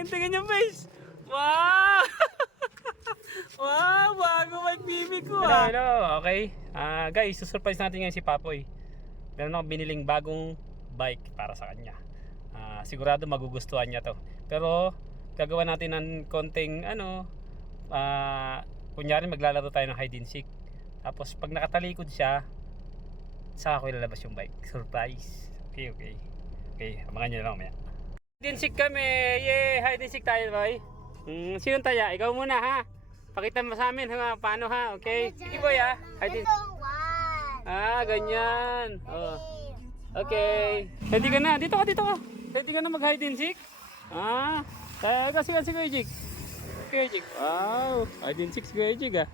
Tingin yung face. Wow! Wow, bago mag-bibi ko Hello, okay. Guys, susurprise natin ngayon si Papoy. Meron akong biniling bagong bike para sa kanya. Sigurado magugustuhan niya to. Pero gagawa natin ng konting kunyari maglalaro tayo ng hide and seek. Tapos pag nakatalikod siya, saka ko ilalabas yung bike. Surprise. Okay. Okay, abangan nyo lang mamaya. Hide and seek kami. Yay! Hide and seek tayo, boy. Sinong taya? Ikaw muna, ha? Pakita mo sa amin, ha? Paano, ha? Okay? Sige, boy, ha? Hide and... ganyan. Oh. Okay. Ready ka na? Dito ka. Ready ka na mag-hide and seek? Kasi si Kuya Jig. Kuya Jig. Wow. Hide and seek si Kuya Jig, ha?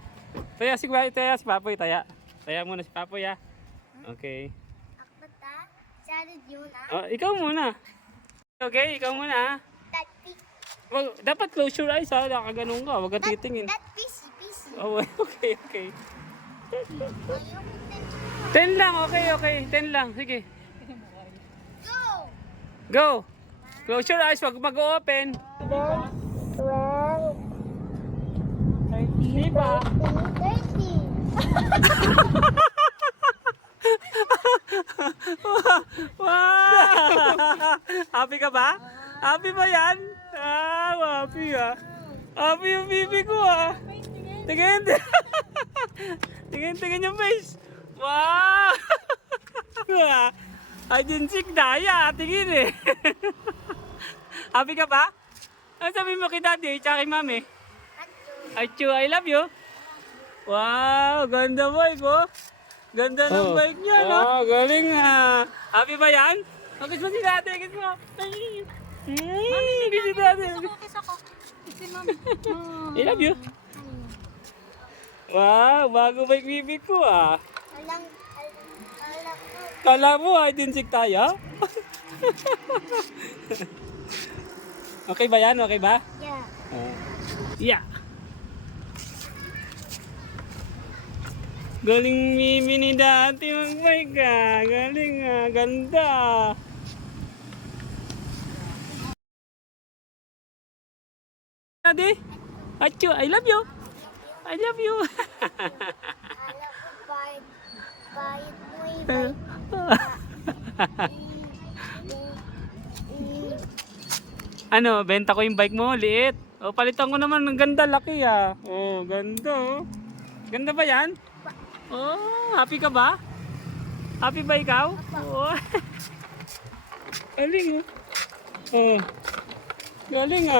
Taya si Papoy, taya. Taya muna si Papoy, ha? Okay. Ikaw muna. Okay, ikaw muna, ha? Dapat close your eyes, ha? Nakaganon ka. Huwag ka titingin. Oh, okay. 10 lang, okay. 10 lang, sige. Go! Close your eyes, wag mag-open. 12, 13, 14, 30. Wow! Happy ka ba? Happy ba yan? Happy ha. Happy yung bibi ko Tingin. Tingin yung face. Wow! Hide and seek daya. Tingin Happy ka ba? Ano sabihin mo kay daddy tsaka kay mami? Achu, I love you. Wow, ganda bike Ganda ng bike niya, no? Galing Happy ba yan? Kiss mo si daddy, kiss mo. Kiss si daddy. Kiss mami. I love you. Wow, bago bike bibi ko Kala mo, hide and seek tayo? Okay ba yan? Okay ba? Yeah. Yeah. Galing Mimi ni dati mag-bike Galing ganda. Daddy, Achu, I love you. I love you. Ano, benta ko yung bike mo, liit. Palitan ko naman ng ganda, laki ganda Ganda ba yan? Happy ka ba? Happy ba ikaw? Galing Galing